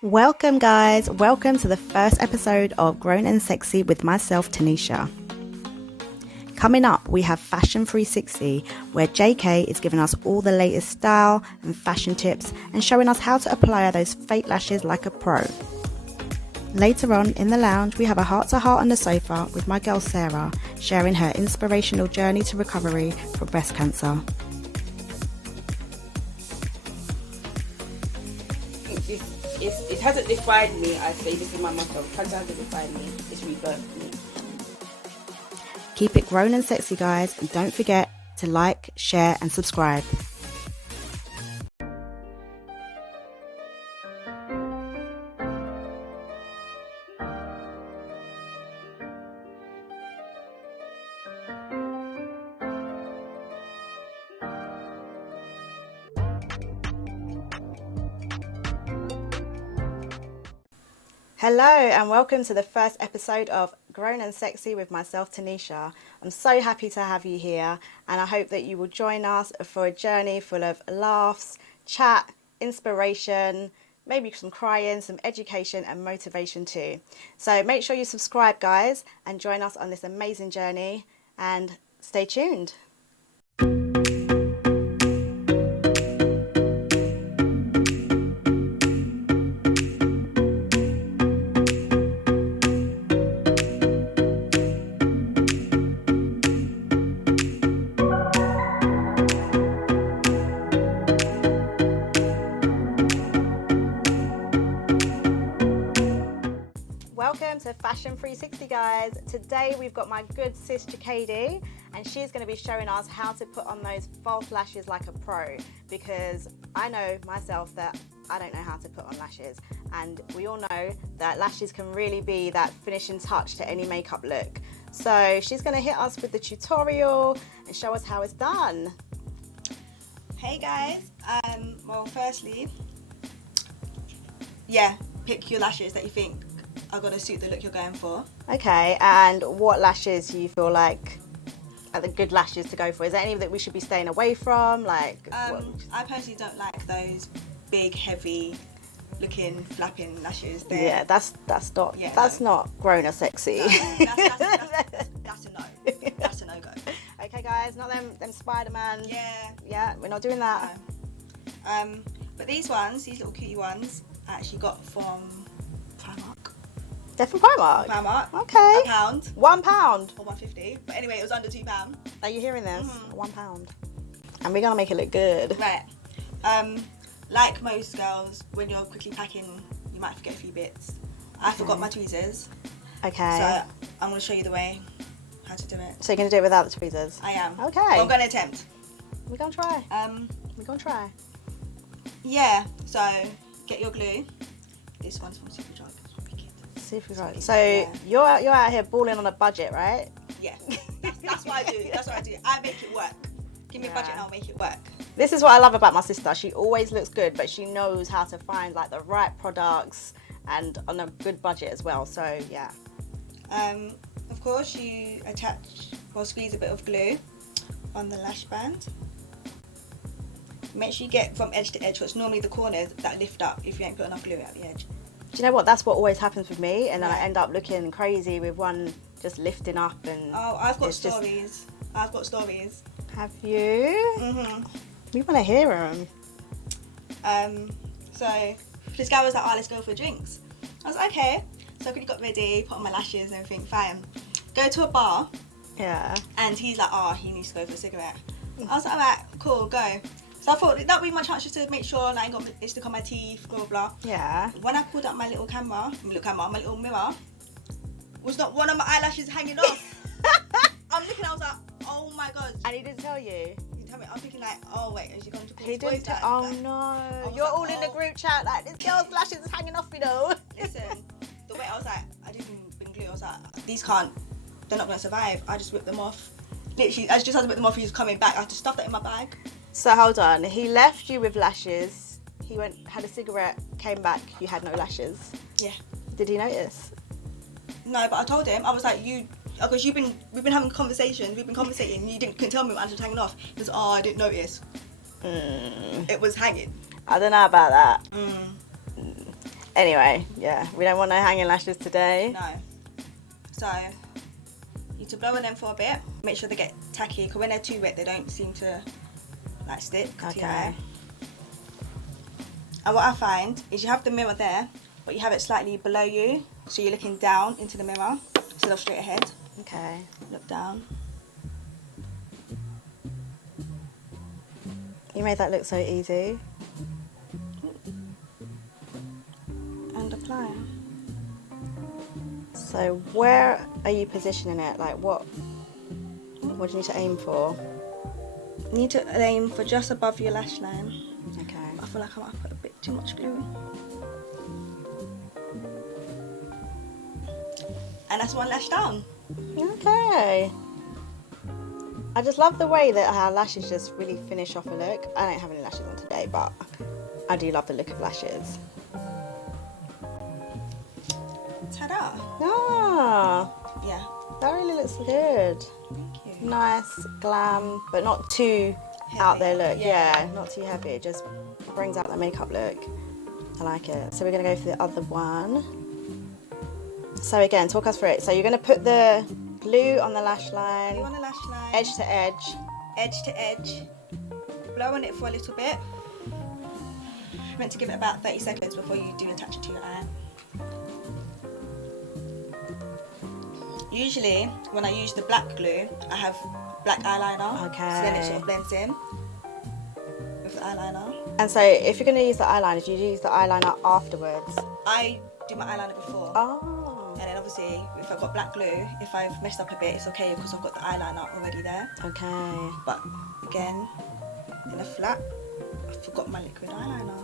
Welcome, guys. Welcome to the first episode of Grown and Sexy with myself, Tanisha. Coming up, we have Fashion 360, where JK is giving us all the latest style and fashion tips and showing us how to apply those fake lashes like a pro. Later on in the lounge, we have a heart-to-heart on the sofa with my girl Sarah, sharing her inspirational journey to recovery from breast cancer. It hasn't defined me. I say this in my motto. Cancer hasn't defined me. It's rebirthed me. Keep it grown and sexy, guys, and don't forget to like, share and subscribe. Hello and welcome to the first episode of Grown and Sexy with myself, Tanisha. I'm so happy to have you here and I hope that you will join us for a journey full of laughs, chat, inspiration, maybe some crying, some education and motivation too. So make sure you subscribe, guys, and join us on this amazing journey and stay tuned. Welcome to Fashion 360, guys. Today we've got my good sis Jacady and she's going to be showing us how to put on those false lashes like a pro, because I know myself that I don't know how to put on lashes, and we all know that lashes can really be that finishing touch to any makeup look. So she's going to hit us with the tutorial and show us how it's done. Hey guys, well firstly, pick your lashes that you think are going to suit the look you're going for. Okay, and what lashes do you feel like are the good lashes to go for? Is there any that we should be staying away from? I personally don't like those big, heavy looking, flapping lashes. That's not grown or sexy. No, that's a no. That's a no-go. Okay guys, not them Spider-Man. Yeah, we're not doing that. No. But these little cutie ones, I actually got from Primark. They're from Primark? Primark. Okay. £1. £1? Or £1.50. But anyway, it was under £2. Are you hearing this? £1. And we're gonna make it look good. Right. Like most girls, when you're quickly packing, you might forget a few bits. I forgot my tweezers. Okay. So I'm gonna show you the way how to do it. So you're gonna do it without the tweezers? I am. Okay. Well, I'm gonna attempt. We're gonna try. Yeah. So get your glue. This one's from Superdrug. Superdrug. So you're out here balling on a budget, right? Yeah. That's what I do. I make it work. Give me a budget and I'll make it work. This is what I love about my sister. She always looks good, but she knows how to find like the right products and on a good budget as well. So yeah. Of course, you squeeze a bit of glue on the lash band. Make sure you get from edge to edge, because normally the corners that lift up if you ain't put enough glue at the edge. Do you know what? That's what always happens with me, and then I end up looking crazy with one just lifting up and. Oh, I've got stories. I've got stories. Have you? Mhm. We want to hear them. So this guy was like, "Oh, let's go for drinks." I was like, "Okay." So I quickly got ready, put on my lashes and everything. Fine. Go to a bar. Yeah. And he's like, "Oh, he needs to go for a cigarette." I was like, "Alright, cool, go." So I thought that would be my chance just to make sure I ain't got lipstick on my teeth, blah blah blah. Yeah. When I pulled up my little mirror, was not one of my eyelashes hanging off. I'm looking, I was like, oh my god. And he didn't tell you? He tell me, I'm thinking like, oh wait, is she going to call He his boys didn't. back? Oh no. You're all in the group chat like, this girl's lashes is hanging off, you know. Listen, the way I was like, I didn't even bring glue. I was like, they're not going to survive. I just whipped them off. Literally, I just had to whip them off. He was coming back. I had to stuff that in my bag. So hold on. He left you with lashes. He had a cigarette, came back. You had no lashes. Yeah. Did he notice? No, but I told him. I was like, because we've been having conversations. We've been conversating. You couldn't tell me what was hanging off. He was, oh, I didn't notice. It was hanging. I don't know about that. Anyway, yeah, we don't want no hanging lashes today. No. So, you need to blow on them for a bit. Make sure they get tacky, because when they're too wet, they don't seem to like stick to your hair. And what I find is you have the mirror there, but you have it slightly below you, so you're looking down into the mirror instead of straight ahead. Okay. Look down. You made that look so easy. And apply. So where are you positioning it? Like what do you need to aim for? You need to aim for just above your lash line. Okay. I feel like I might have put a bit too much glue. And that's one lash down. Okay. I just love the way that our lashes just really finish off a look. I don't have any lashes on today, but I do love the look of lashes. Ta-da! Ah, Yeah. that really looks good. Thank you. Nice, glam, but not too out there look. Yeah. Yeah, not too heavy. It just brings out the makeup look. I like it. So we're going to go for the other one. So again, talk us through it. So you're going to put the glue on the lash line, Glue on the lash line. edge to edge. Edge to edge. Blow on it for a little bit. You're meant to give it about 30 seconds before you do attach it to your eye. Usually, when I use the black glue, I have black eyeliner. Okay. So then it sort of blends in with the eyeliner. And so if you're going to use the eyeliner, do you use the eyeliner afterwards? I do my eyeliner before. Oh. And then obviously, if I've got black glue, if I've messed up a bit, it's okay because I've got the eyeliner already there. Okay. But again, in a flat, I forgot my liquid eyeliner.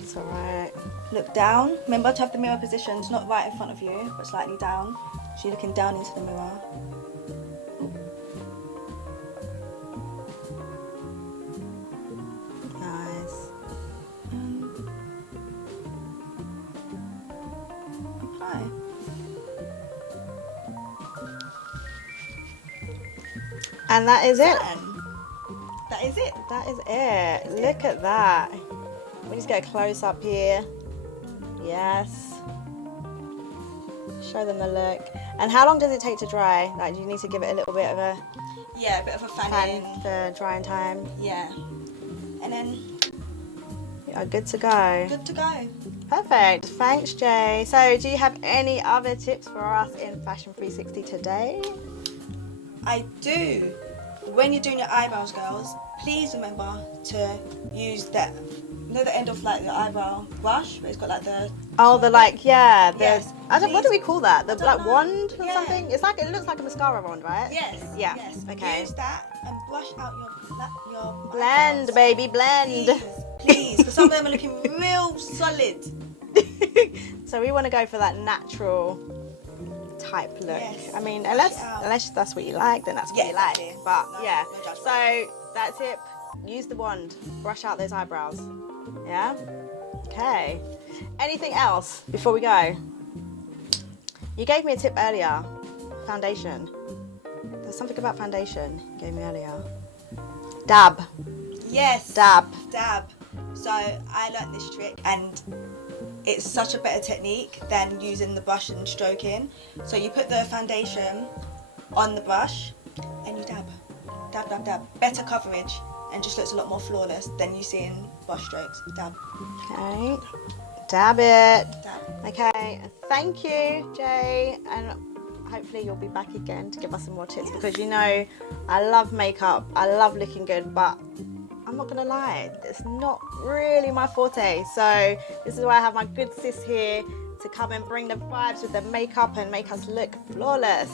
It's alright. Look down. Remember to have the mirror positioned not right in front of you, but slightly down. So you're looking down into the mirror. Nice. Apply. And that is it. And that is it. That is it. Look at that. We just get a close up here. Yes. Show them the look. And how long does it take to dry? Like, do you need to give it a little bit of a Yeah, a bit of a fanning. fan for drying time? Yeah. And then You are good to go. good to go. Perfect. Thanks, Jay. So, do you have any other tips for us in Fashion 360 today? I do. When you're doing your eyebrows, girls, please remember to use that. You know the end of like the eyebrow brush, where it's got like the. Oh, the like, yeah. The, Yes, I don't. What do we call that? The I don't like know. wand or Yeah. something? It's like, it looks like a mascara wand, right? Yes. Yeah. Yes. Okay. Use that and brush out your Blend, eyebrows. baby, blend. Please, because some of them are looking real solid. So we want to go for that natural type look. Yes. I mean, Brush unless it out. unless that's what you like, then that's what Yeah, you like. exactly. But No, yeah, no judgment. so that's it. Use the wand, brush out those eyebrows. Yeah. Okay. Anything else before we go? You gave me a tip earlier. Foundation. There's something about foundation you gave me earlier. Dab. Yes. Dab. Dab. So I learnt this trick and it's such a better technique than using the brush and stroking. So you put the foundation on the brush and you dab. Dab, dab, dab. Better coverage and just looks a lot more flawless than you see in brush strokes. Dab. Okay. Dab it. Dab. Okay, thank you, Jay, and hopefully you'll be back again to give us some more tips because you know I love makeup, I love looking good, but I'm not gonna lie, it's not really my forte. So this is why I have my good sis here to come and bring the vibes with the makeup and make us look flawless.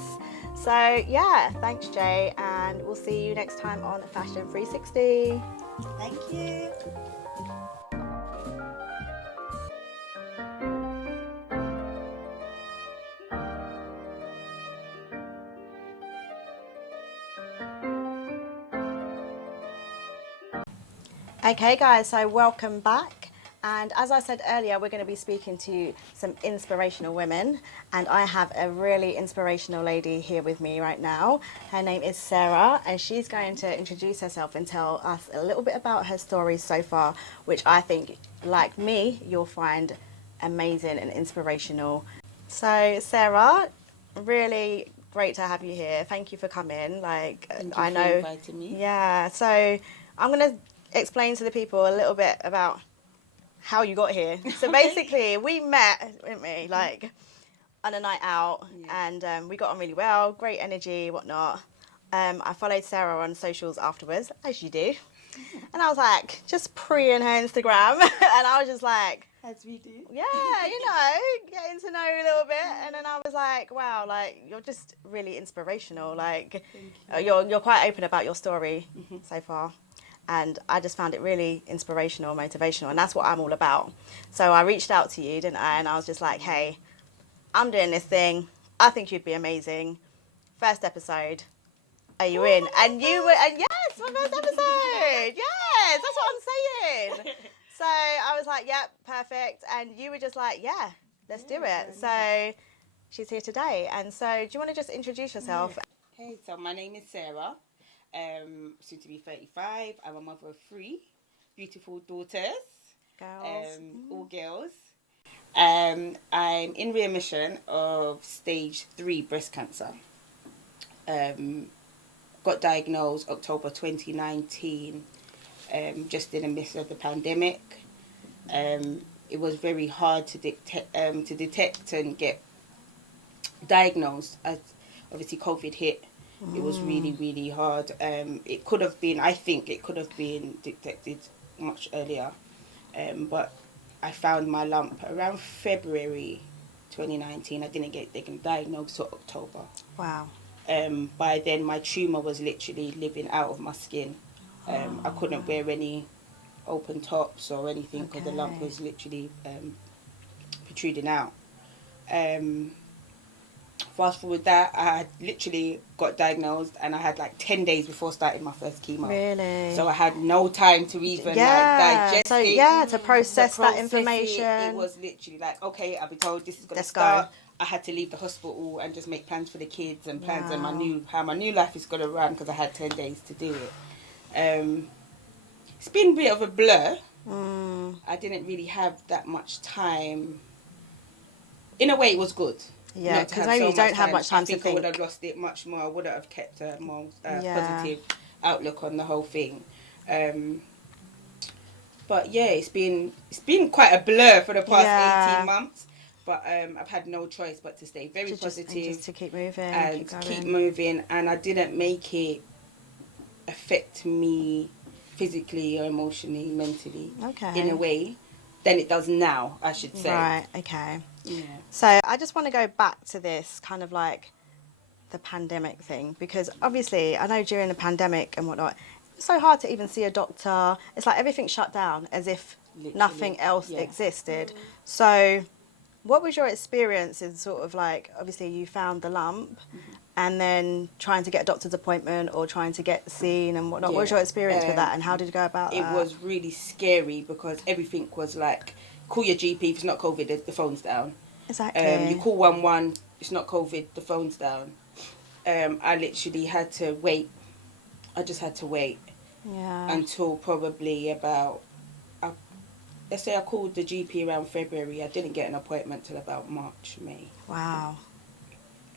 So yeah, thanks, Jay, and we'll see you next time on Fashion 360. Thank you. Okay guys, so welcome back, And as I said earlier, we're going to be speaking to some inspirational women. And I have a really inspirational lady here with me right now. Her name is Sarah, and she's going to introduce herself and tell us a little bit about her story so far, which I think, like me, you'll find amazing and inspirational. So, Sarah, really great to have you here. Thank you for coming. Thank you I for know, inviting me. yeah. So I'm going to explain to the people a little bit about how you got here. So basically, we met, didn't we, like on a night out, and we got on really well, great energy, whatnot. I followed Sarah on socials afterwards, as you do, and I was like, just pre-ing her Instagram, and I was just like, As we do. yeah, you know, getting to know you a little bit, and then I was like, wow, like you're just really inspirational. Like you're quite open about your story so far. And I just found it really inspirational, motivational, and that's what I'm all about. So I reached out to you, didn't I? And I was just like, hey, I'm doing this thing. I think you'd be amazing. First episode. Are you in? And you were, and yes, my first episode. Yes, that's what I'm saying. So I was like, yep, perfect. And you were just like, yeah, let's do it. So she's here today. And so do you want to just introduce yourself? Hey, so my name is Sarah. Soon to be 35. I'm a mother of 3 beautiful daughters. Girls. All girls. I'm in remission of stage 3 breast cancer. Got diagnosed October 2019, just in the midst of the pandemic. It was very hard to detect and get diagnosed, as obviously COVID hit. It was really, really hard. It could have been, I think it could have been detected much earlier. But I found my lump around February 2019. I didn't get diagnosed until October. Wow. By then, my tumour was literally living out of my skin. I couldn't wear any open tops or anything because the lump was literally protruding out. Fast forward that, I had literally got diagnosed and I had like 10 days before starting my first chemo. Really? So I had no time to even digest it. Yeah, to process that information. It was literally like, okay, I'll be told this is going to start. Go. I had to leave the hospital and just make plans for the kids and plans on how my new life is going to run because I had 10 days to do it. It's been a bit of a blur. I didn't really have that much time. In a way, it was good. Yeah, because maybe you don't have much time to think. I would have lost it much more. I would have kept a more positive outlook on the whole thing. But yeah, it's been quite a blur for the past 18 months. But I've had no choice but to stay very positive. Just to keep moving. And keep moving. And I didn't make it affect me physically or emotionally, mentally, in a way, than it does now, I should say. Right, okay. Yeah. So I just want to go back to this kind of like the pandemic thing, because obviously I know during the pandemic and whatnot, it's so hard to even see a doctor. It's like everything shut down as if nothing else existed. So what was your experience in sort of like, obviously you found the lump and then trying to get a doctor's appointment or trying to get seen and whatnot. What was your experience with that and how did you go about that? It was really scary because everything was like, call your GP, if it's not COVID, the phone's down. Exactly. You call 111, it's not COVID, the phone's down. I literally had to wait. I just had to wait until probably about, let's say I called the GP around February. I didn't get an appointment till about March, May. Wow.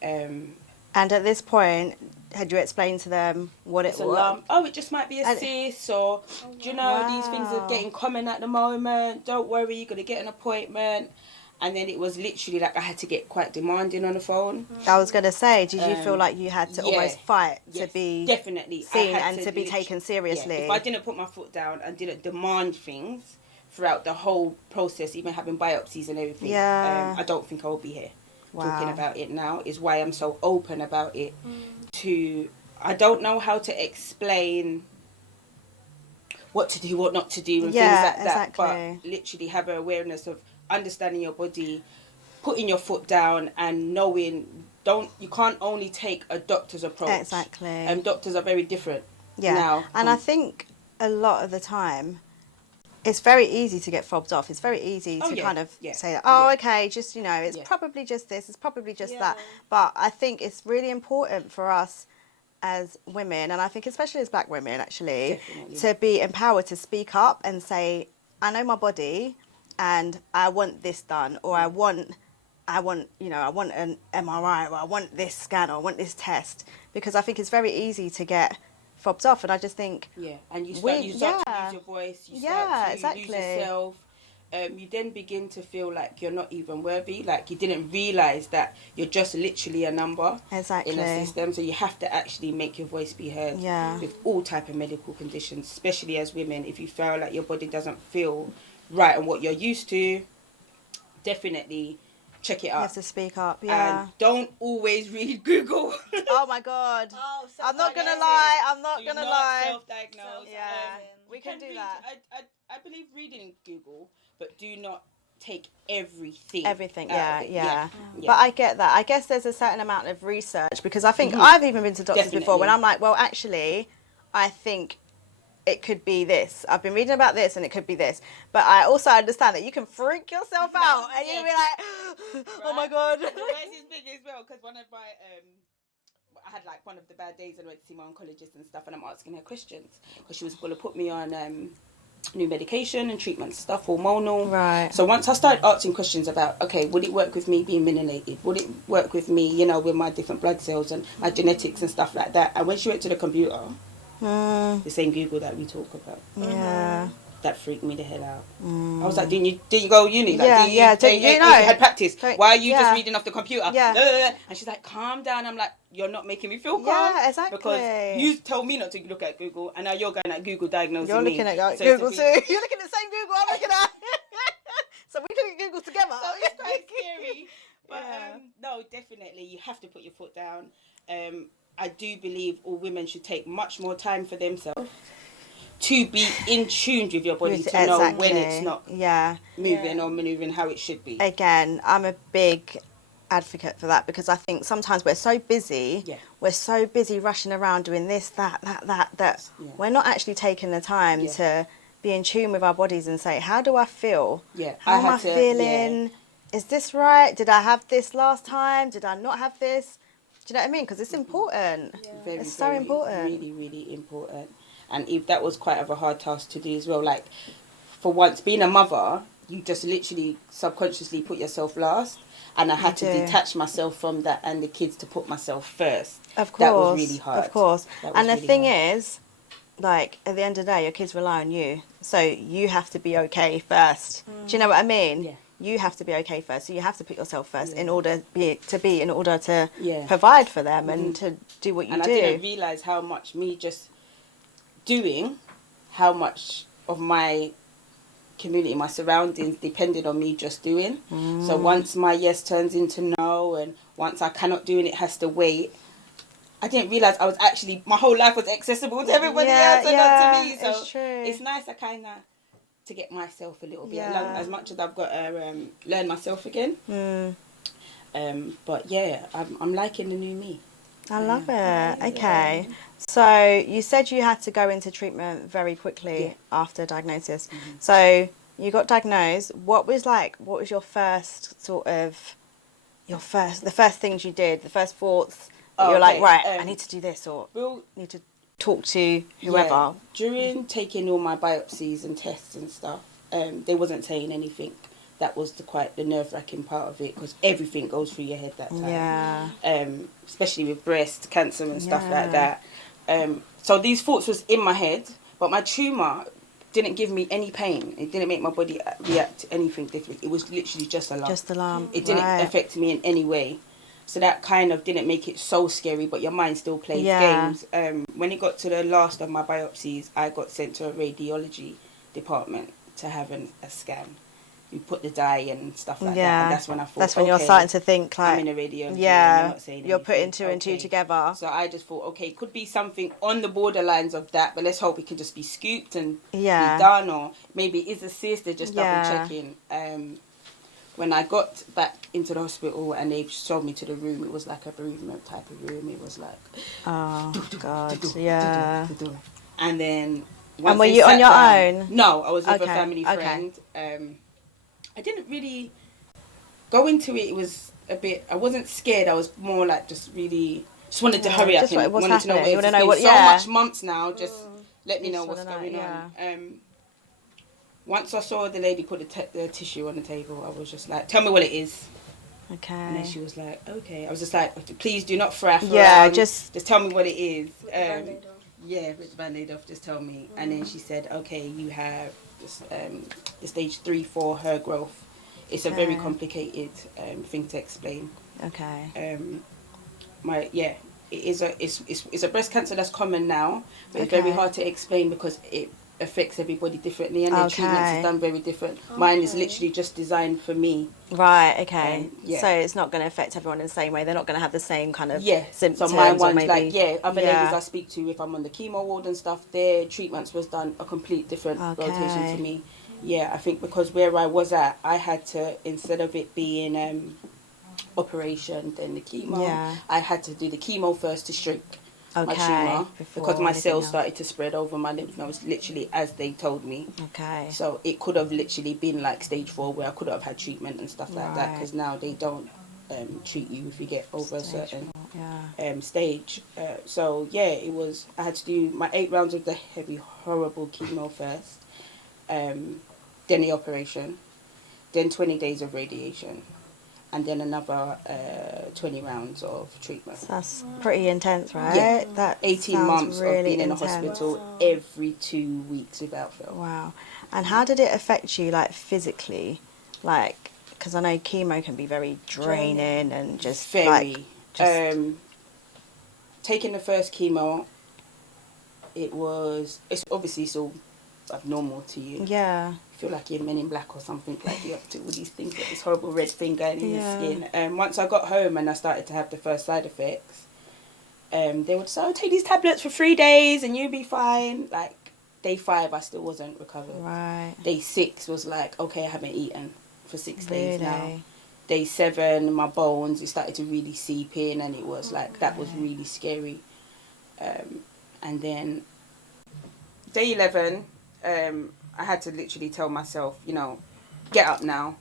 And at this point, had you explained to them what it was? Oh, it just might be a cyst, or do you know these things are getting common at the moment. Don't worry, you're gonna get an appointment. And then it was literally like I had to get quite demanding on the phone. I was gonna say, did you feel like you had to almost fight to be definitely seen and to be taken seriously? If I didn't put my foot down and didn't demand things throughout the whole process, even having biopsies and everything, I don't think I would be here. Talking about it now is why I'm so open about it. I don't know how to explain what to do, what not to do, and things like that. But literally have an awareness of understanding your body, putting your foot down, and knowing you can't only take a doctor's approach. Exactly. Doctors are very different. Yeah. Now, and I think a lot of the time, it's very easy to get fobbed off. It's very easy to kind of say, oh, okay, just, you know, it's probably just this, it's probably just that. But I think it's really important for us as women, and I think especially as black women, actually, to be empowered to speak up and say, I know my body and I want this done, or I want, you know, I want an MRI, or I want this scan, or I want this test, because I think it's very easy to get fobbed off, and I just think and you start to lose your voice, you start to lose yourself, you then begin to feel like you're not even worthy, like you didn't realise that you're just literally a number in a system. So you have to actually make your voice be heard with all type of medical conditions, especially as women. If you feel like your body doesn't feel right and what you're used to, definitely check it out. You have to speak up, and don't always read Google. Oh my god. I'm not gonna lie. I'm not gonna lie. Self-diagnose. We can do that. I believe reading Google, but do not take everything. Yeah. But I get that. I guess there's a certain amount of research, because I think I've even been to doctors before when I'm like, well, actually, I think it could be this. I've been reading about this and it could be this. But I also understand that you can freak yourself out and you'll be like, oh my god. Well, it's big as well, because one of my, I had like one of the bad days and I went to see my oncologist and stuff, and I'm asking her questions because she was going to put me on new medication and treatment stuff, hormonal. Right. So once I started asking questions about, okay, would it work with me being melanated? Would it work with me, you know, with my different blood cells and my genetics and stuff like that? And when she went to the computer, the same Google that we talk about. Yeah. That freaked me the hell out. I was like, didn't you go uni? Like, you had practice. Why are you just reading off the computer? Yeah. And she's like, calm down. I'm like, you're not making me feel calm. Yeah, exactly. Because you told me not to look at Google, and now you're going at Google diagnosing me. You're looking at Google too. You're looking at the same Google I'm looking at. So we look at Google together. So it's quite scary. But no, definitely, you have to put your foot down. I do believe all women should take much more time for themselves to be in tune with your body, to know when it's not moving or manoeuvring how it should be. Again, I'm a big advocate for that, because I think sometimes we're so busy, rushing around doing this, that we're not actually taking the time to be in tune with our bodies and say, how do I feel? How am I feeling? Is this right? Did I have this last time? Did I not have this? Do you know what I mean? Because it's important. It's so important. Really, really important. And if that was quite of a hard task to do as well. Like, for once, being a mother, you just literally subconsciously put yourself last. And I had to detach myself from that and the kids to put myself first. Of course. That was really hard. Of course. And the thing is, like, at the end of the day, your kids rely on you. So you have to be okay first. Do you know what I mean? Yeah. You have to be okay first. So you have to put yourself first in order to provide for them and to do what you do. And I didn't realise how much me just doing, how much of my community, my surroundings depended on me just doing. So once my yes turns into no, and once I cannot do and it has to wait, I didn't realise I was actually, my whole life was accessible to everybody else and not to me. So it's nice I kind of to get myself a little bit alone, as much as I've got to learn myself again. But yeah, I'm liking the new me. I love it. Okay. So you said you had to go into treatment very quickly after diagnosis. So you got diagnosed. What was your first sort of, the first things you did, the first thoughts that you're like, right, I need to do this, or need to talk to whoever? Yeah. During taking all my biopsies and tests and stuff, they wasn't saying anything. That was the nerve-wracking part of it, because everything goes through your head that time. Yeah. Especially with breast cancer and stuff like that. So these thoughts was in my head, but my tumour didn't give me any pain. It didn't make my body react to anything different. It was literally just a lump. Just a lump. It didn't affect me in any way. So that kind of didn't make it so scary, but your mind still plays games. When it got to the last of my biopsies, I got sent to a radiology department to have a scan. You put the dye and stuff like that, and that's when I thought, that's when you're starting to think, like, I'm in a radiology, you're putting two and two together. So I just thought, okay, it could be something on the borderlines of that, but let's hope it can just be scooped and be done, or maybe it is a cyst, they're just double checking. When I got back into the hospital and they showed me to the room, it was like a bereavement type of room. It was like, oh God, and then And were you on your own? No, I was with a family friend. I didn't really go into it. It was a bit. I wasn't scared. I was more like just wanted to hurry up and wanted to know what. It's been so much months now. Just let me know what's going on. Once I saw the lady put the tissue on the table, I was just like, "Tell me what it is." Okay. And then she was like, "Okay." I was just like, "Please do not fraff around. Yeah, just tell me what it is." Yeah, with the band-aid off, just tell me. And then she said, "Okay, you have this, the stage 3-4 hair growth. It's a very complicated thing to explain." Okay. It's a breast cancer that's common now, but it's very hard to explain because it affects everybody differently, and the treatments is done very different. Mine is literally just designed for me. Right. Okay. So it's not going to affect everyone in the same way. They're not going to have the same kind of symptoms. So my one's like other ladies I speak to, if I'm on the chemo ward and stuff, their treatments was done a complete different rotation to me. Yeah, I think because where I was at, I had to, instead of it being operation then the chemo, I had to do the chemo first to shrink my tumour because my cells started to spread over my lymph nodes, literally as they told me. Okay. So it could have literally been like stage 4 where I could have had treatment and stuff like that, because now they don't treat you if you get over a certain stage. So yeah, it was, I had to do my 8 rounds of the heavy, horrible chemo first, then the operation, then 20 days of radiation, and then another 20 rounds of treatment. So that's pretty intense, right? Yeah. That 18 months really of being in the hospital every 2 weeks without fail. Wow. And how did it affect you, like, physically? Like, because I know chemo can be very draining and just very. Taking the first chemo, it's obviously so abnormal to you. Yeah. Feel like you're Men in Black or something, like you're up to all these things, like this horrible red thing going in your skin. Once I got home and I started to have the first side effects, they would say, "Oh, take these tablets for 3 days and you'll be fine." Like day 5, I still wasn't recovered. Right. Day 6 was like, okay, I haven't eaten for 6 days now. Day 7, my bones, it started to really seep in, and it was like, that was really scary. And then day 11, I had to literally tell myself, get up now.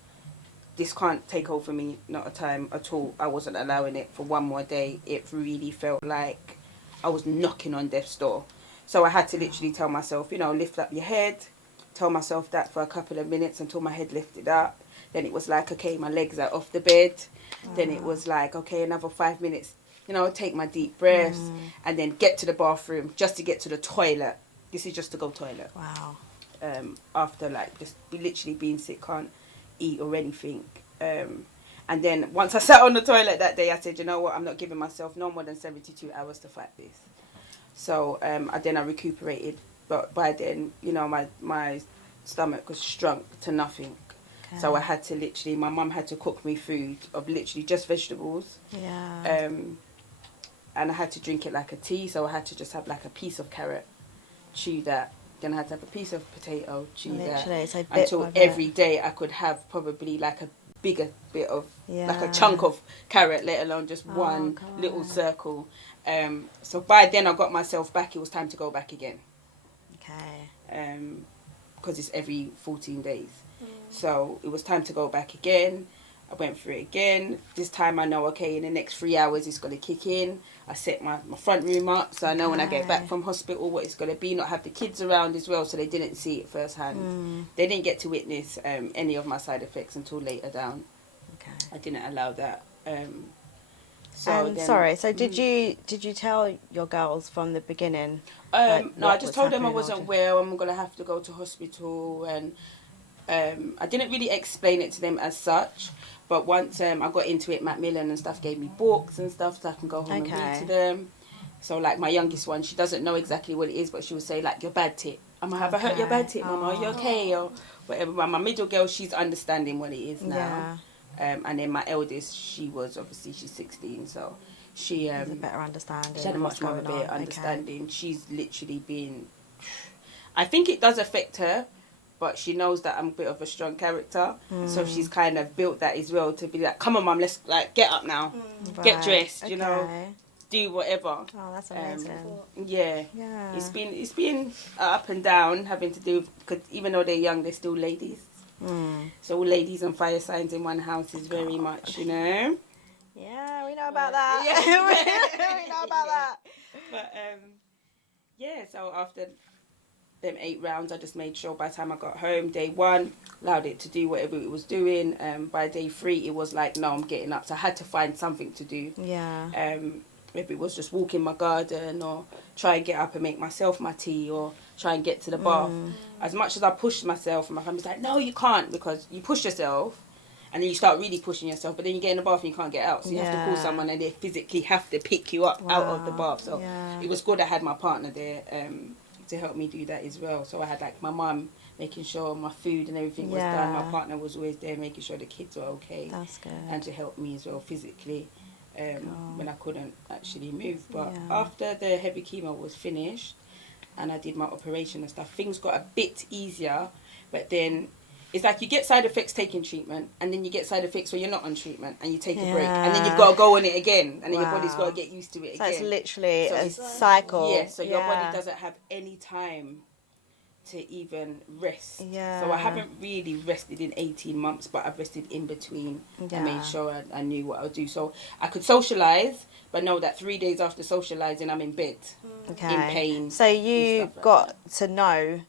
This can't take over me, not a time at all. I wasn't allowing it for one more day. It really felt like I was knocking on death's door. So I had to literally tell myself, lift up your head. Tell myself that for a couple of minutes until my head lifted up. Then it was like, okay, my legs are off the bed. Then it was like, okay, another 5 minutes, take my deep breaths, and then get to the bathroom just to get to the toilet. This is just to go toilet. Wow. After like just literally being sick, can't eat or anything. And then once I sat on the toilet that day, I said, you know what, I'm not giving myself no more than 72 hours to fight this. So I recuperated, but by then, my stomach was shrunk to nothing. Okay. So I had to literally, my mum had to cook me food of literally just vegetables. Yeah. And I had to drink it like a tea, so I had to just have like a piece of carrot, chew that. Then I had to have a piece of potato, chew literally, that. Until every day I could have probably like a bigger bit of, like a chunk of carrot, let alone just one little circle. So by then I got myself back. It was time to go back again. Okay. Because it's every 14 days. So it was time to go back again. I went through it again. This time I know, okay, in the next 3 hours it's going to kick in. I set my front room up so I know when I get back from hospital what it's going to be. Not have the kids around as well, so they didn't see it firsthand. They didn't get to witness any of my side effects until later down. Okay. I didn't allow that. So did you tell your girls from the beginning? No, I just told them I wasn't well. I'm going to have to go to hospital, and I didn't really explain it to them as such. But once I got into it, Macmillan and stuff gave me books and stuff so I can go home and read to them. So like my youngest one, she doesn't know exactly what it is, but she would say like, your bad tip. Have I hurt your bad tip, Mama? Are you okay? Or whatever. But my middle girl, she's understanding what it is now. And then my eldest, she's 16, so she has a better understanding. She had a much more better understanding. She's literally been, I think it does affect her, but she knows that I'm a bit of a strong character, so she's kind of built that as well to be like, come on, Mum, let's like get up now, get dressed, you know. do whatever. Oh, that's amazing. Yeah. Yeah. It's been up and down, having to do, because even though they're young, they're still ladies. So all ladies and fire signs in one house is very much, you know. Yeah, we know about that. Yeah. We know about that. But yeah, so after them 8 rounds, I just made sure by the time I got home, day 1, allowed it to do whatever it was doing. By day 3, it was like, no, I'm getting up. So I had to find something to do. Yeah. Maybe it was just walk in my garden, or try and get up and make myself my tea, or try and get to the bath. As much as I pushed myself, and my family's like, no, you can't, because you push yourself and then you start really pushing yourself, but then you get in the bath and you can't get out. So you have to call someone, and they physically have to pick you up out of the bath. So it was good I had my partner there to help me do that as well. So I had like my mum making sure my food and everything was done. My partner was always there making sure the kids were okay. That's good. And to help me as well physically. When I couldn't actually move. But after the heavy chemo was finished and I did my operation and stuff, things got a bit easier. But then it's like you get side effects taking treatment, and then you get side effects when you're not on treatment and you take a break, and then you've got to go on it again, and then your body's got to get used to it So again. it's literally a cycle. Yeah, so your body doesn't have any time to even rest. Yeah. So I haven't really rested in 18 months, but I've rested in between and made sure I knew what I would do. So I could socialise, but know that 3 days after socialising, I'm in bed in pain. So you like got to know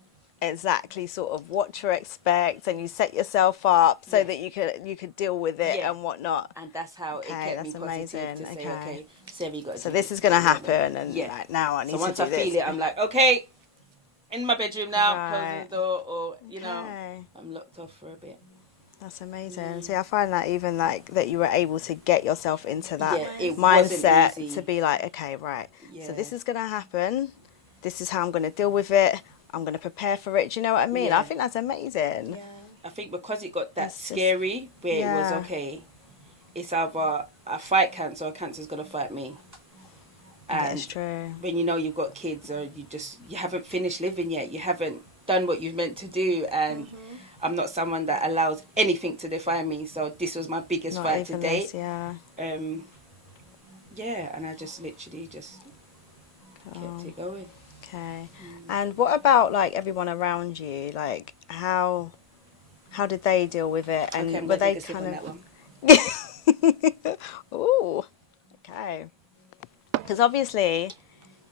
exactly sort of what to expect, and you set yourself up so that you could deal with it and whatnot. And that's how it kept me positive to say, okay, Sarah, you got to so this is going to happen, and yeah. like, now I need to do this. So once I feel it, I'm like, okay, in my bedroom now, closing the door, or, you know, I'm locked off for a bit. That's amazing. See, I find that even like that you were able to get yourself into that it mindset to be like, okay, right, so this is going to happen. This is how I'm going to deal with it. I'm going to prepare for it. Do you know what I mean? I think that's amazing. Yeah. I think because it got that scary, where it was, okay, it's either I fight cancer or cancer's going to fight me. And that's true. When you know you've got kids, or you haven't finished living yet, you haven't done what you've meant to do, and I'm not someone that allows anything to define me. So this was my biggest fight to date. And I just literally just kept it going. Okay. And what about like everyone around you? Like how did they deal with it? And were they kind of Ooh. Okay. Because obviously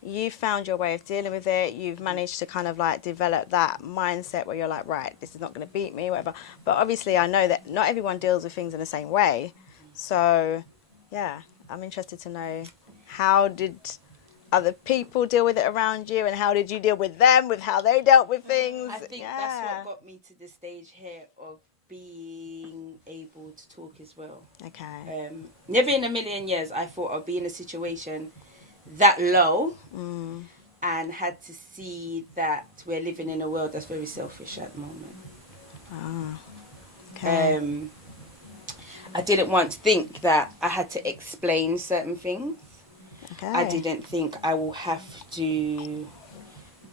you found your way of dealing with it. You've managed to kind of like develop that mindset where you're like, right, this is not going to beat me, whatever. But obviously I know that not everyone deals with things in the same way. So, yeah, I'm interested to know, how did other people deal with it around you, and how did you deal with them, with how they dealt with things? I think that's what got me to the stage here of being able to talk as well. Okay. Never in a million years I thought I'd be in a situation that low and had to see that we're living in a world that's very selfish at the moment. Okay. I didn't want to think that I had to explain certain things. Okay. I didn't think I will have to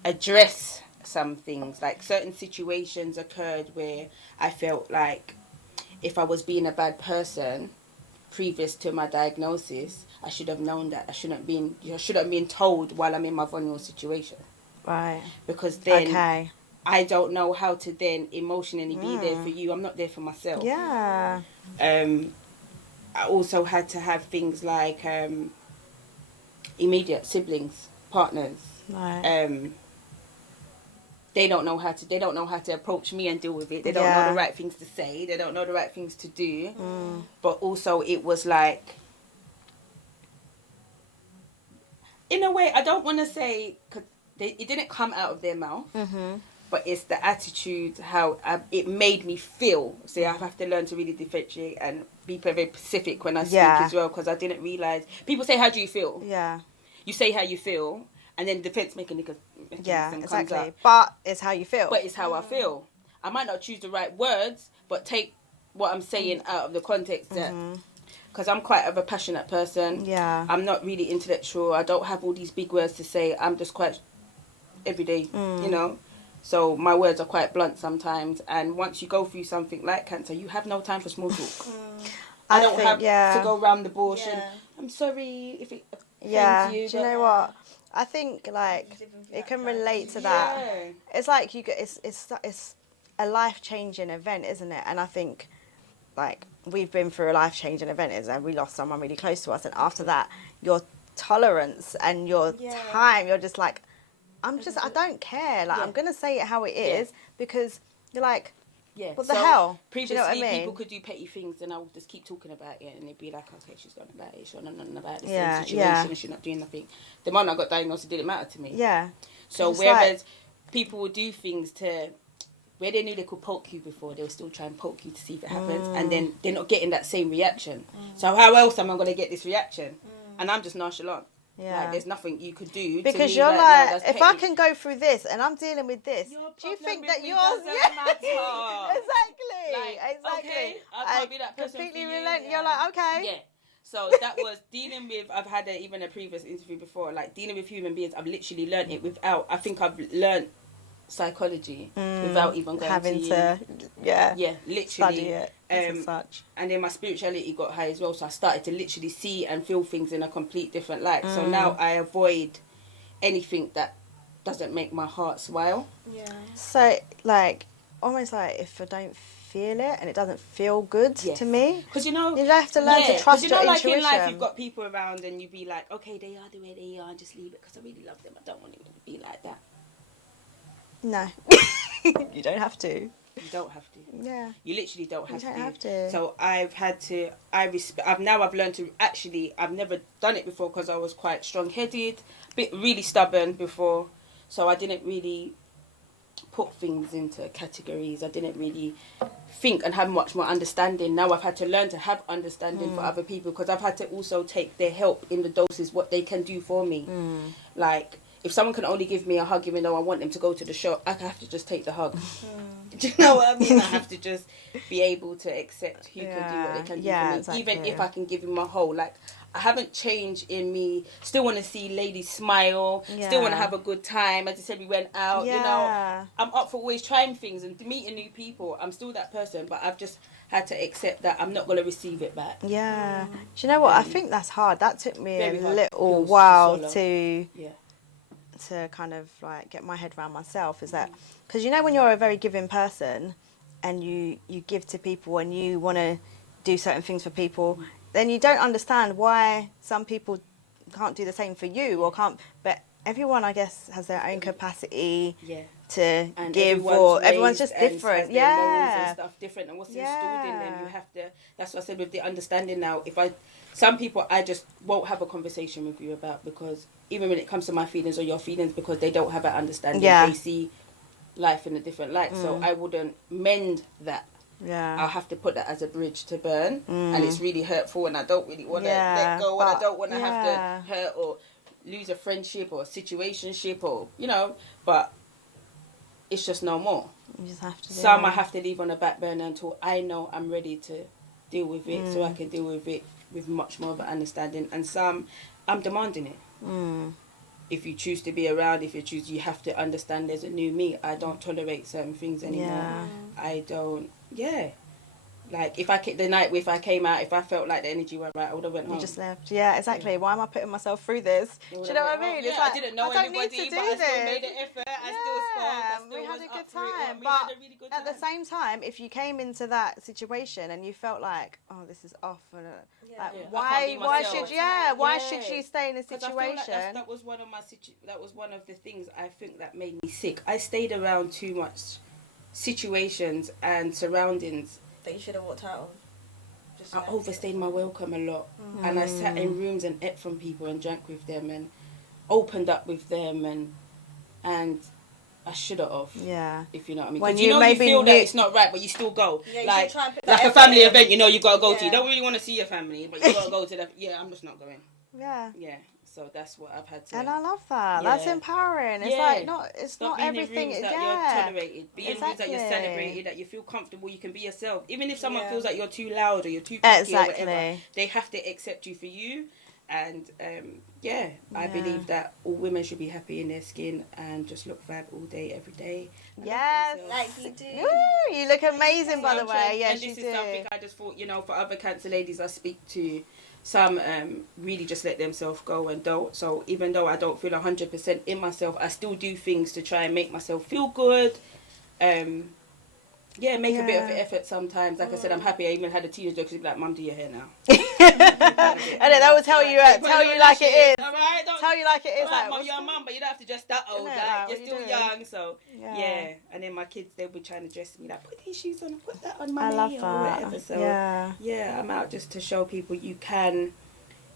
address some things. Like certain situations occurred where I felt like if I was being a bad person previous to my diagnosis, I should have known that. I shouldn't been told while I'm in my vulnerable situation. Right. Because then I don't know how to then emotionally be there for you. I'm not there for myself. Yeah. I also had to have things like immediate siblings, partners. Right. They don't know how to approach me and deal with it. They don't know the right things to say. They don't know the right things to do. But also it was like, in a way, I don't want to say, cause it didn't come out of their mouth, but it's the attitude, how it made me feel. So I have to learn to really differentiate and be very specific when I speak as well, because I didn't realise. People say, how do you feel? Yeah. You say how you feel, and then defence mechanism comes up. But it's how you feel. But it's how I feel. I might not choose the right words, but take what I'm saying out of the context. Because I'm quite of a passionate person. Yeah. I'm not really intellectual. I don't have all these big words to say. I'm just quite everyday, you know. So my words are quite blunt sometimes. And once you go through something like cancer, you have no time for small talk. I don't have to go round the bush and I'm sorry if it Yeah. you, Do you know what? I think like it can relate to that. Yeah. It's like you get it's a life changing event, isn't it? And I think like we've been through a life changing event, and we lost someone really close to us, and after that, your tolerance and your time, you're just like, I don't care. Like I'm gonna say it how it is because you're like. Yeah. What the hell? Previously, Do you know what I mean? people could do petty things, and I would just keep talking about it, and they'd be like, "Okay, she's going about it. She's not nothing about the same situation, and she's not doing nothing." The moment I got diagnosed, it didn't matter to me. Yeah. So whereas people would do things to where they knew they could poke you before, they would still try and poke you to see if it happens, and then they're not getting that same reaction. So how else am I going to get this reaction? And I'm just nonchalant. Yeah. Like, there's nothing you could do because to me, you're like, no, if I can go through this and I'm dealing with this, do you think that yours matter? exactly. Okay, I can't be that person completely for you. relent. You're like, okay. Yeah. So that was dealing with. I've had even a previous interview before, like dealing with human beings. I've literally learned it without. I think I've learned psychology without even going having to literally study it as such. And then my spirituality got high as well, so I started to literally see and feel things in a complete different light. So now I avoid anything that doesn't make my heart smile. So like almost like if I don't feel it and it doesn't feel good to me, because you have to learn to trust your like intuition. in life you've got people around and you be like, okay, they are the way they are, and just leave it because I really love them. I don't want it to be like that. No. You don't have to. You don't have to. Yeah. You literally don't have You don't have to. So I've had to. I've learned to actually. I've never done it before because I was quite strong-headed, really stubborn before. So I didn't really put things into categories. I didn't really think and have much more understanding. Now I've had to learn to have understanding for other people because I've had to also take their help in the doses what they can do for me. Like, if someone can only give me a hug even though I want them to go to the shop, I have to just take the hug. Do you know what I mean? I have to just be able to accept who can do what they can do for me. Exactly. Even if I can give him a whole, like, I haven't changed in me. Still want to see ladies smile. Still want to have a good time. As I said, we went out. You know, I'm up for always trying things and meeting new people. I'm still that person, but I've just had to accept that I'm not going to receive it back. Yeah. Do you know what? I think that's hard. That took me a little pills while to to kind of like get my head around myself. Is that because you know when you're a very giving person and you give to people and you want to do certain things for people, then you don't understand why some people can't do the same for you or can't. But everyone, I guess, has their own capacity to and give, or everyone's just different. And morals and stuff different, and what's installed in them, you have to. That's what I said with the understanding now. Some people I just won't have a conversation with you about, because even when it comes to my feelings or your feelings, because they don't have that understanding. They see life in a different light. So I wouldn't mend that. I'll have to put that as a bridge to burn, and it's really hurtful, and I don't really want to let go, and I don't want to have to hurt or lose a friendship or a situationship, or but it's just no more. You just have to. Some I have to leave on the back burner until I know I'm ready to deal with it, so I can deal with it with much more of an understanding. And some I'm demanding it. If you choose to be around, you have to understand there's a new me. I don't tolerate certain things anymore. I don't. Like if I came out, if I felt like the energy went right, I would have went home. You just left. Yeah, exactly. Why am I putting myself through this? Do you know what I mean? Yeah, it's like, I didn't know anybody, but I still made an effort. I still spoke. We had a good time. But at the same time, if you came into that situation and you felt like, oh, this is off, and why should she stay in a situation? That was one of the things I think that made me sick. I stayed around too much situations and surroundings that you should have walked out of. I overstayed my welcome a lot, and I sat in rooms and ate from people and drank with them and opened up with them, and I should have. Yeah. If you know what I mean. When you feel that it's not right, but you still go. Yeah, like a family event, you gotta go to. You don't really want to see your family, but you gotta go to that. Yeah, I'm just not going. Yeah. Yeah. So that's what I've had to. And I love that. Yeah. That's empowering. It's like it's not everything. That you're tolerated. Be in rooms that you're celebrated, that you feel comfortable. You can be yourself. Even if someone feels like you're too loud or you're too cocky or whatever, they have to accept you for you. And I believe that all women should be happy in their skin and just look fab all day, every day. Yes, like you do. Woo, you look amazing, by the way. Yes, and this you is do. something I just thought, for other cancer ladies I speak to, some really just let themselves go and don't. So even though I don't feel 100% in myself, I still do things to try and make myself feel good. Make a bit of an effort sometimes. Like I said, I'm happy I even had a teenager because she'd be like, Mum, do your hair now. And then they will tell you like it is. All right? Tell you like it is. Like, like, Mum, you're a mum, but you don't have to dress that old. Like, Like, what you're you still doing? young. So, yeah. And then my kids, they'll be trying to dress me like, put these shoes on, put that on, Mummy. I love or that. whatever. So, yeah, I'm out just to show people you can,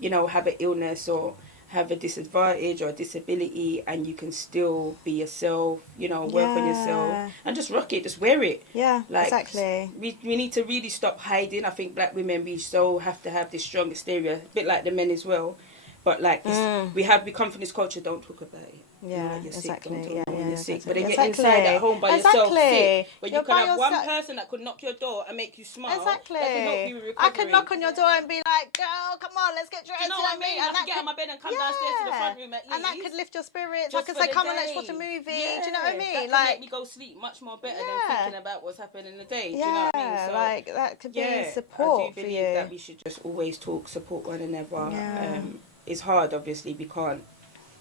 have an illness or have a disadvantage or a disability, and you can still be yourself, work on yourself and just rock it, just wear it. Yeah, exactly. We need to really stop hiding. I think black women, we have to have this strong exterior, a bit like the men as well. But like we come from this culture, don't talk about it. Yeah, you're exactly. Sick, don't you're sick. Exactly. But then you're inside at home by yourself, sick. But you can have one person that could knock your door and make you smile. Exactly. That can help you with recovery. I could knock on your door and be like, "Girl, come on, let's get dressed." Do you know what I mean? And I could get out of my bed and come downstairs to the front room at least. And that could lift your spirits. Just I could for say, the "Come on, let's day." watch a movie." Yeah, do you know what I mean? That could make me go sleep much more better than thinking about what's happened in the day. Do you know what I mean? So, like that could be support I do for believe you. that we should just always talk, support one another. Yeah. It's hard, obviously. We can't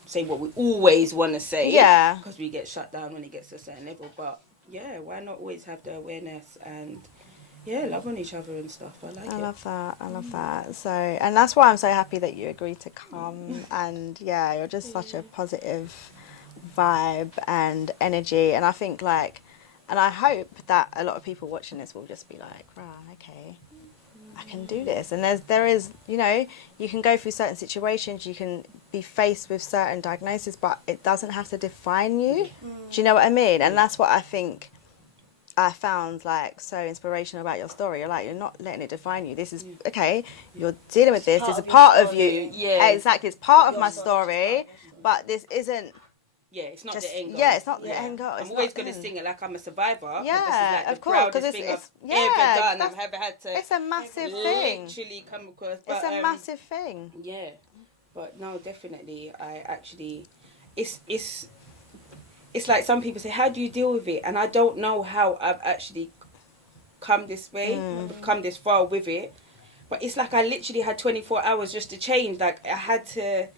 say what we always want to say. Yeah. Because we get shut down when it gets to a certain level. But why not always have the awareness and love on each other and stuff. I love that. So, and that's why I'm so happy that you agreed to come. And you're just such a positive vibe and energy. And I think and I hope that a lot of people watching this will just be like, right, okay, I can do this. And there is, you can go through certain situations, you can be faced with certain diagnoses, but it doesn't have to define you. Do you know what I mean? And that's what I think I found so inspirational about your story. You're not letting it define you. This is okay. You're dealing with this. It's a part of you. Yeah, exactly. It's part of my story, but this isn't. Yeah, it's not the end goal. Yeah, it's not the end goal. I'm always going to sing it like I'm a survivor. Yeah, this is of course, because it's it's ever done. I've ever had to. It's a massive thing. Literally come across. But, it's a massive thing. Yeah, but no, definitely. I actually, it's like some people say, how do you deal with it? And I don't know how I've actually come this way, come this far with it. But it's like I literally had 24 hours just to change. Like I had to.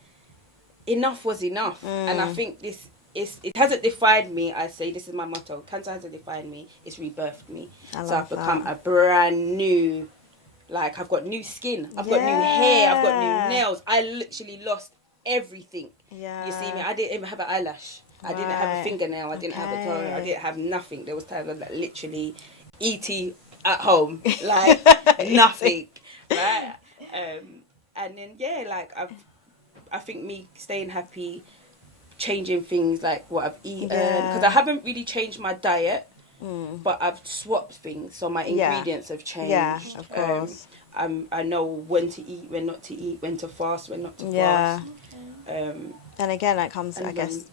Enough was enough, and I think it hasn't defined me. I say this is my motto: cancer hasn't defined me; it's rebirthed me. So I've become a brand new. Like I've got new skin, I've got new hair, I've got new nails. I literally lost everything. Yeah. You see me? I didn't even have an eyelash. I didn't have a fingernail. I didn't have a toe. I didn't have nothing. There was times I was literally E.T. at home, like nothing, right? And then I think me staying happy, changing things like what I've eaten, because I haven't really changed my diet, but I've swapped things, so my ingredients have changed. Yeah, of course. I know when to eat, when not to eat, when to fast, when not to fast. And again, that comes, I guess,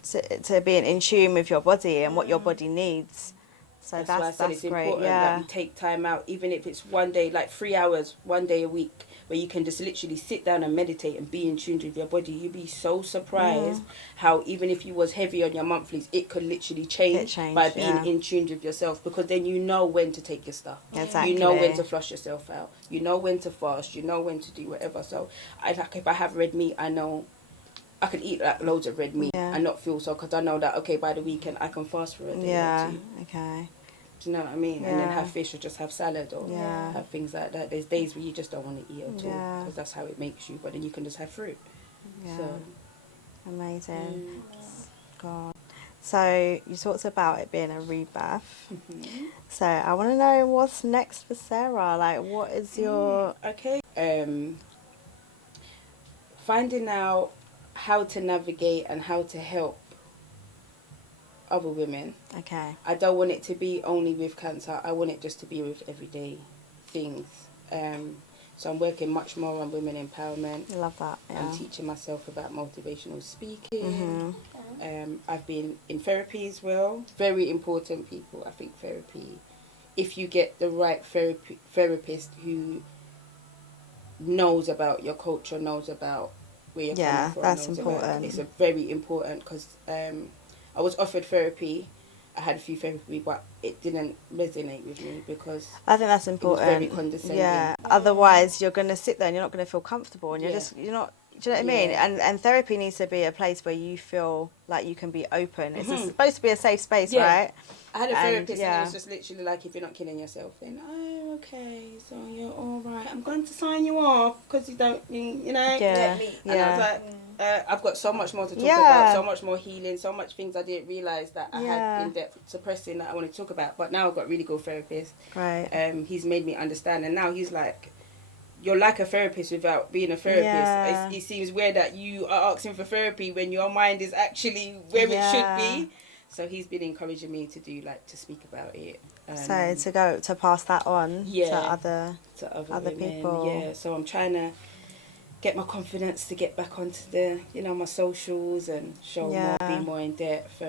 to being in tune with your body and what your body needs. So that's why I said it's great. important that we take time out, even if it's one day, like 3 hours, one day a week, where you can just literally sit down and meditate and be in tune with your body. You'd be so surprised how even if you was heavy on your monthlies, it could literally change by being in tune with yourself, because then you know when to take your stuff. Exactly. You know when to flush yourself out. You know when to fast. You know when to do whatever. So if I have red meat, I know I could eat loads of red meat and not feel so, because I know that, okay, by the weekend I can fast for a day or two. Okay. Do you know what I mean? And then have fish or just have salad or have things like that. There's days where you just don't want to eat at all, because that's how it makes you. But then you can just have fruit. Yeah. So. Amazing. God. So you talked about it being a rebirth. So I want to know what's next for Sarah. Like, what is your... Okay. Finding out how to navigate and how to help other women. Okay. I don't want it to be only with cancer. I want it just to be with everyday things. So I'm working much more on women empowerment. I love that. Yeah. I'm teaching myself about motivational speaking. I've been in therapy as well. Very important, people. I think therapy, if you get the right therapist who knows about your culture, knows about where you're Yeah, coming from. that's knows important. It's a very important because I was offered therapy. I had a few therapy, but it didn't resonate with me because I think that's it was important. very condescending. Yeah. Otherwise, you're going to sit there and you're not going to feel comfortable, and you're not. Do you know what I mean? Yeah. And therapy needs to be a place where you feel like you can be open. It's Mhm. supposed to be a safe space, Yeah. right? I had a therapist and it yeah. was just literally like, if you're not killing yourself, then, oh, okay, so you're all right. I'm going to sign you off because you don't, you know. Yeah. And I was like, I've got so much more to talk Yeah. about, so much more healing, so much things I didn't realise that I Yeah. had in-depth suppressing that I want to talk about. But now I've got a really good therapist. Right. He's made me understand, and now he's like, you're like a therapist without being a therapist. Yeah. It seems weird that you are asking for therapy when your mind is actually where it should be. So he's been encouraging me to speak about it. So to pass that on to other women, people. Yeah. So I'm trying to get my confidence to get back onto the, my socials and show more, be more in depth.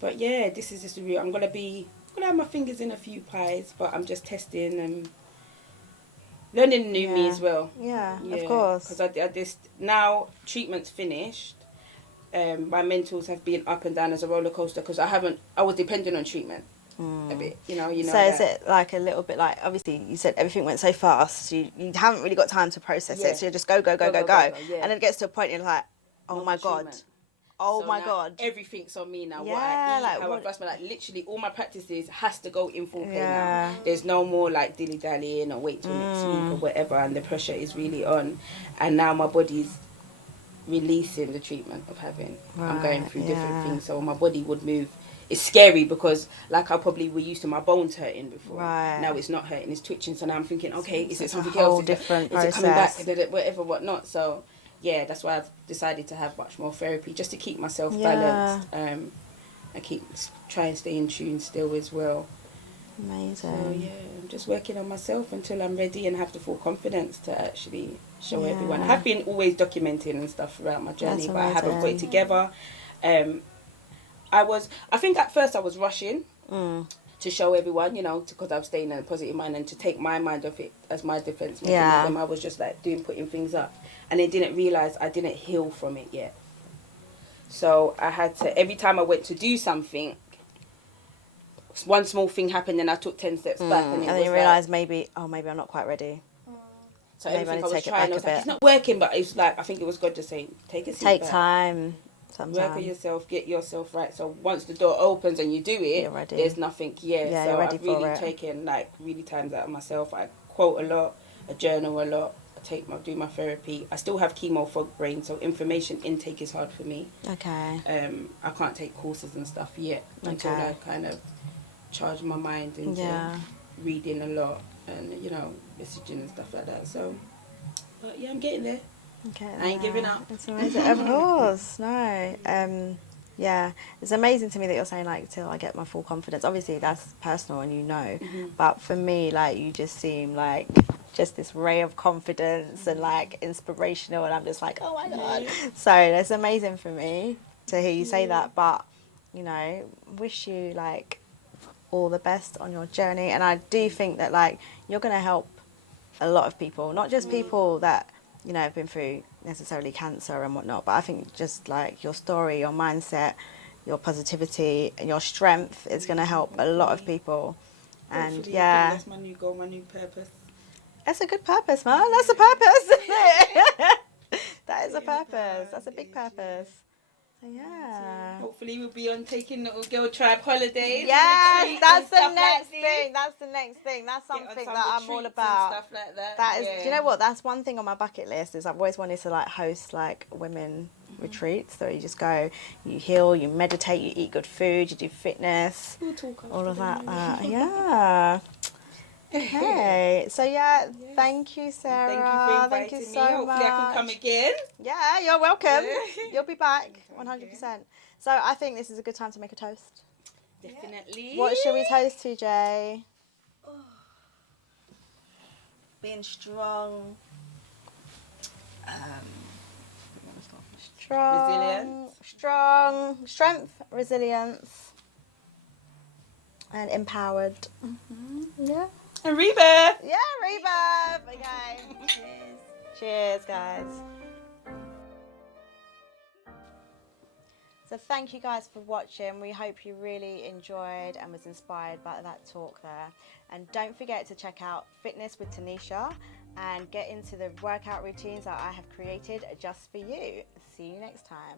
But yeah, this is just the real. I'm gonna have my fingers in a few pies, but I'm just testing and learning new me as well. Yeah, of course. Because I just, now treatment's finished. My mentals have been up and down as a roller coaster because I was dependent on treatment a bit, you know. So that. is it like a little bit like, obviously you said everything went so fast, you haven't really got time to process it, so you just go. Yeah. And then it gets to a point you're like, oh my God. Treatment. Oh so my God. Everything's on me now. Yeah, what I eat, like how what... I brush my, literally all my practices has to go in full play Yeah. now. There's no more like dilly-dallying or wait till next week or whatever, and the pressure is really on. And now my body's releasing the treatment of having. I'm going through different things, so my body would move. It's scary because like I probably were used to my bones hurting before. Right. Now it's not hurting, it's twitching. So now I'm thinking, okay, is it something whole else? Different is it coming back? process. Whatever, whatnot. So yeah, that's why I've decided to have much more therapy just to keep myself balanced. And try and stay in tune still as well. Amazing. So yeah, I'm just working on myself until I'm ready and have the full confidence to actually show everyone. I have been always documenting and stuff throughout my journey, but I haven't got it together. I think at first I was rushing to show everyone, because I was staying in a positive mind and to take my mind off it as my defense mechanism. I was just like putting things up, and I didn't realize I didn't heal from it yet. So I had to, every time I went to do something, one small thing happened and I took 10 steps back, and then you realise maybe I'm not quite ready. So maybe everything I I was take trying, it back I was a like, bit. it's not working, but it's like, I think it was God just saying, take a seat Take back. time. Sometimes. Work on yourself, get yourself right. So once the door opens and you do it, you're ready. There's nothing. So I've really taken really times out of myself. I quote a lot, I journal a lot, do my therapy. I still have chemo fog brain, so information intake is hard for me. Okay. I can't take courses and stuff yet until I kind of charge my mind into reading a lot and messaging and stuff like that. So, but yeah, I'm getting there. Okay, I ain't giving up. It's amazing. Of course, no. Yeah, it's amazing to me that you're saying like till I get my full confidence. Obviously, that's personal, and but for me, like you just seem like just this ray of confidence and like inspirational, and I'm just like, oh my God. So it's amazing for me to hear you say that. But wish you like all the best on your journey, and I do think that like you're gonna help a lot of people, not just people that have been through necessarily cancer and whatnot, but I think just like your story, your mindset, your positivity and your strength is going to help a lot of people. And hopefully, I think that's my new goal, my new purpose. That's a good purpose, man. That's a purpose, isn't it? That is a purpose. That's a big purpose. Yeah. Hopefully we'll be on taking little girl tribe holidays. Yes, that's the next thing. That's the next thing. That's something that I'm all about. Stuff like that. That is. Do you know what? That's one thing on my bucket list. Is I've always wanted to like host like women retreats. So you just go, you heal, you meditate, you eat good food, you do fitness, we'll talk all of that. Yeah. Okay, so thank you, Sarah. Thank you for inviting me. So much. Hopefully I can come again. Yeah, you're welcome. You'll be back, 100%. So I think this is a good time to make a toast. Definitely. What should we toast to, Jay? Being strong. Strength, resilience, and empowered. Yeah. And rebirth. Yeah, rebirth. Okay. Cheers, guys. So thank you guys for watching. We hope you really enjoyed and was inspired by that talk there. And don't forget to check out Fitness with Tanisha and get into the workout routines that I have created just for you. See you next time.